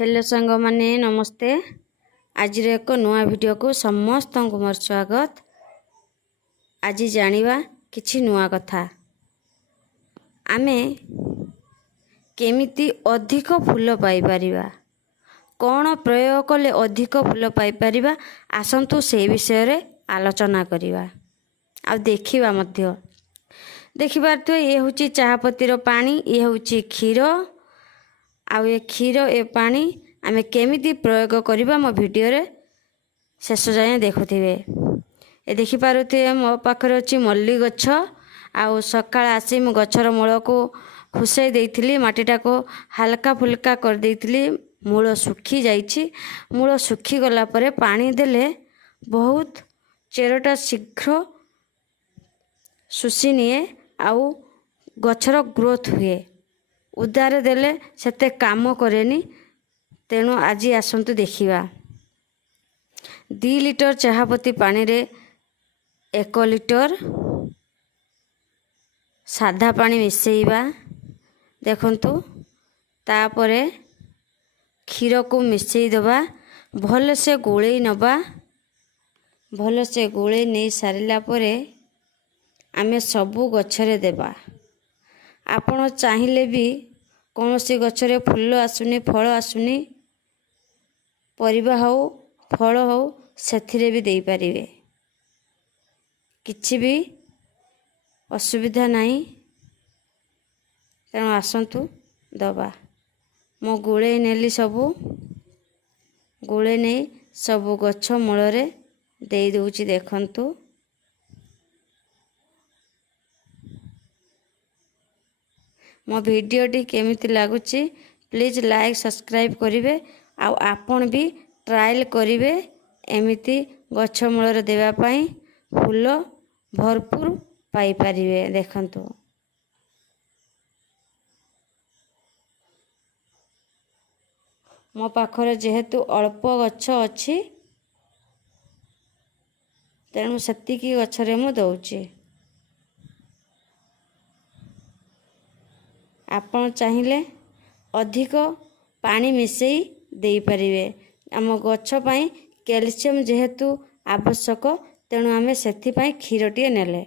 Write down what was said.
Hello सांग माने नमस्ते। आज एक नुआ वीडियो को समस्त को मोर स्वागत। आज जानिबा किछि नुआ कथा। आमे केमिति अधिक फूल पाई परिबा, कौन प्रयोग कले अधिक फूल पाई परिबा, आसंतु से विषय रे आलोचना करिबा आ देखिबा मध्य। देखिबार तो ये होची चाहपत्तीर पानी, ये होची क्षीर आउ ये क्षीर ए पानी आमे केमिति प्रयोग करिबा मो वीडियो रे शेष जाए देखुथिबे। ए देखि पारुथिबे मो पाखरे अछि मल्ली गछ। आउ सकाळ आसी मो गछर मूल को खुसै देइथिली, माटीटा को हल्का फुल्का कर देइथिली। मूल सुखी जाइछि। मूल सुखी गला परे पानी देले बहुत चेरटा शीघ्र सुसी निए आउ गछर ग्रोथ हुए। उदारे देले सेते काम करेनी। तेणु आज आसंतु देखिबा 2 लिटर चाहपत्ती पानी रे 1 लिटर साधा पानी मिसेइबा। देखंतु तापरे क्षीर को मिसेई दबा, भल से गोळेई नबा। भल से गोळेई नहीं सारिला परे आमे सबु गछरे देबा। आपण चाहिले भी कौन सी गछरे फूल आसुनी, फल आसुनी, परिबा हो फल हो सेथिरे भी देई परिबे, किछि भी असुविधा नहीं। तेणु आसंतु दबा। मो गोळे नेली सबु, गोळे नहीं सबु गछ मूल रे देई दउची। देखंतु मो वीडियोटी केमिति लागुची प्लीज लाइक सब्सक्राइब करिवे। आउ आपण भी ट्रायल करिवे एमिति गछ मूल रे देवा पई, फूल भरपूर पाई परिवे। देखंतु मो पाखरे जेहेतु अल्प गछ अछि तेणु सेतिकी गछरे मु दउची। आपण चाहिले अधिक पानी मिसेई देई परिवे। आम गछ पई कैल्शियम जेहेतु आवश्यक, तेणु आमे सेथि पई क्षीरटिए नेले।